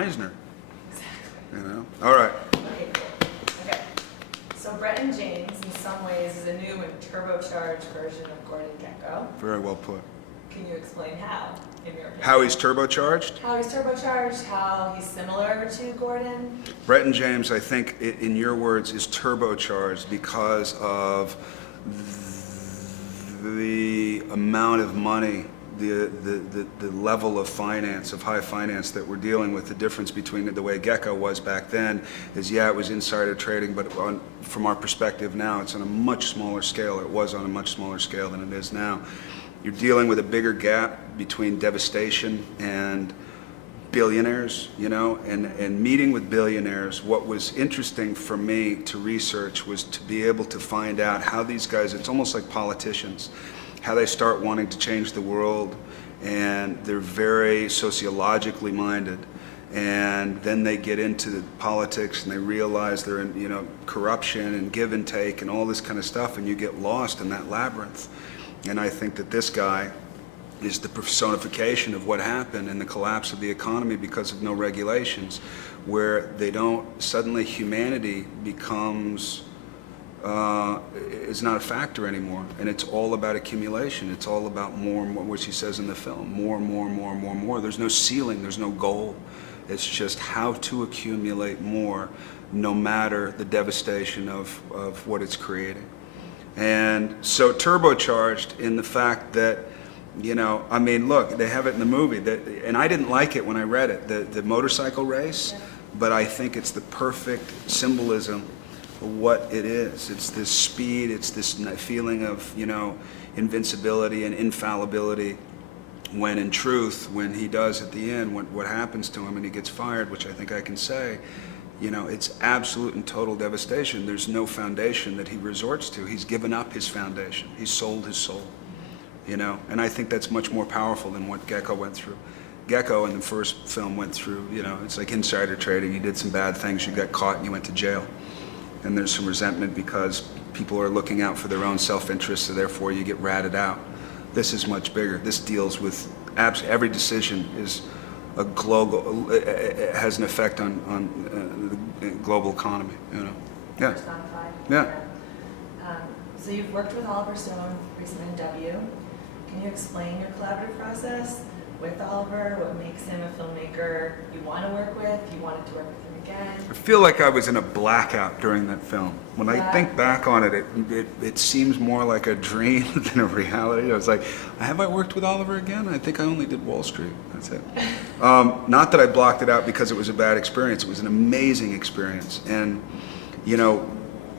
Eisner, Exactly. you know? All right. Okay, cool. Okay. So Bretton James, in some ways, is a new and turbocharged version of Gordon Gekko. Very well put. Can you explain how, in your opinion? How he's turbocharged? How he's turbocharged, how he's similar to Gordon? Bretton James, I think, in your words, is turbocharged because of the amount of money, the level of finance, of high finance that we're dealing with. The difference between the way Gekko was back then is, yeah, it was insider trading, but from our perspective now, it's on a much smaller scale. It was on a much smaller scale than it is now. You're dealing with a bigger gap between devastation and billionaires, you know, and meeting with billionaires. What was interesting for me to research was to be able to find out how these guys, it's almost like politicians, how they start wanting to change the world, and they're very sociologically minded, and then they get into politics and they realize they're in, you know, corruption and give and take and all this kind of stuff, and you get lost in that labyrinth. And I think that this guy is the personification of what happened in the collapse of the economy because of no regulations, where they don't, suddenly humanity becomes, is not a factor anymore. And it's all about accumulation. It's all about more and more, which he says in the film, more and more and more and more and more. There's no ceiling, there's no goal. It's just how to accumulate more, no matter the devastation of what it's creating. And so turbocharged in the fact that, you know, I mean, look, they have it in the movie, and I didn't like it when I read it, the motorcycle race, but I think it's the perfect symbolism of what it is. It's this speed, it's this feeling of, you know, invincibility and infallibility, when in truth, when he does at the end, what happens to him and he gets fired, which I think I can say, you know, it's absolute and total devastation. There's no foundation that he resorts to. He's given up his foundation. He's sold his soul, you know, and I think that's much more powerful than what Gekko went through. Gekko in the first film went through, you know, it's like insider trading. You did some bad things, you got caught, and you went to jail. And there's some resentment because people are looking out for their own self-interest, so therefore you get ratted out. This is much bigger. This deals with every decision is a global, it has an effect on the global economy, you know. Yeah. Personified. Yeah. So you've worked with Oliver Stone recently in W. Can you explain your collaborative process with Oliver? What makes him a filmmaker you want to work with? You wanted to work with him again? I feel like I was in a blackout during that film. When I think back on it, it seems more like a dream than a reality. I was like, have I worked with Oliver again? I think I only did Wall Street. That's it. Not that I blocked it out because it was a bad experience. It was an amazing experience. And, you know,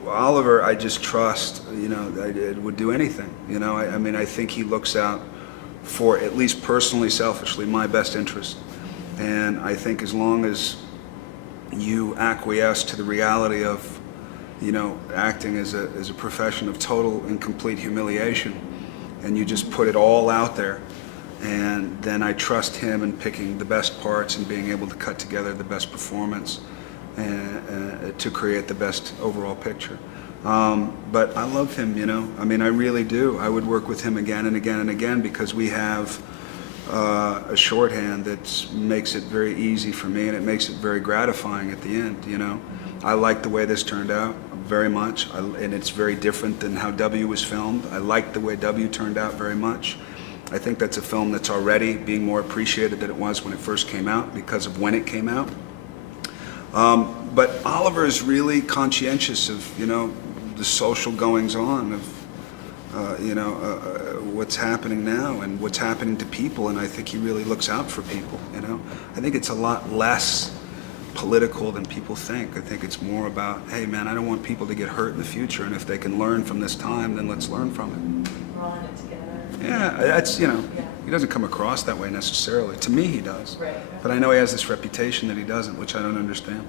Oliver, I just trust, you know, I would do anything. You know, I mean, I think he looks out for, at least personally, selfishly, my best interest. And I think as long as you acquiesce to the reality of, you know, acting as a profession of total and complete humiliation, and you just put it all out there, and then I trust him in picking the best parts and being able to cut together the best performance and to create the best overall picture. But I love him, you know, I mean, I really do. I would work with him again and again and again because we have a shorthand that makes it very easy for me, and it makes it very gratifying at the end, you know. I like the way this turned out very much, and it's very different than how W was filmed. I like the way W turned out very much. I think that's a film that's already being more appreciated than it was when it first came out because of when it came out. But Oliver is really conscientious of, you know, the social goings on of, you know, what's happening now and what's happening to people, and I think he really looks out for people, you know. I think it's a lot less political than people think. I think it's more about, hey man, I don't want people to get hurt in the future, and if they can learn from this time, then let's learn from it. We're all in it together. Yeah, that's, you know, Yeah. he doesn't come across that way necessarily. To me he does. Right. But I know he has this reputation that he doesn't, which I don't understand.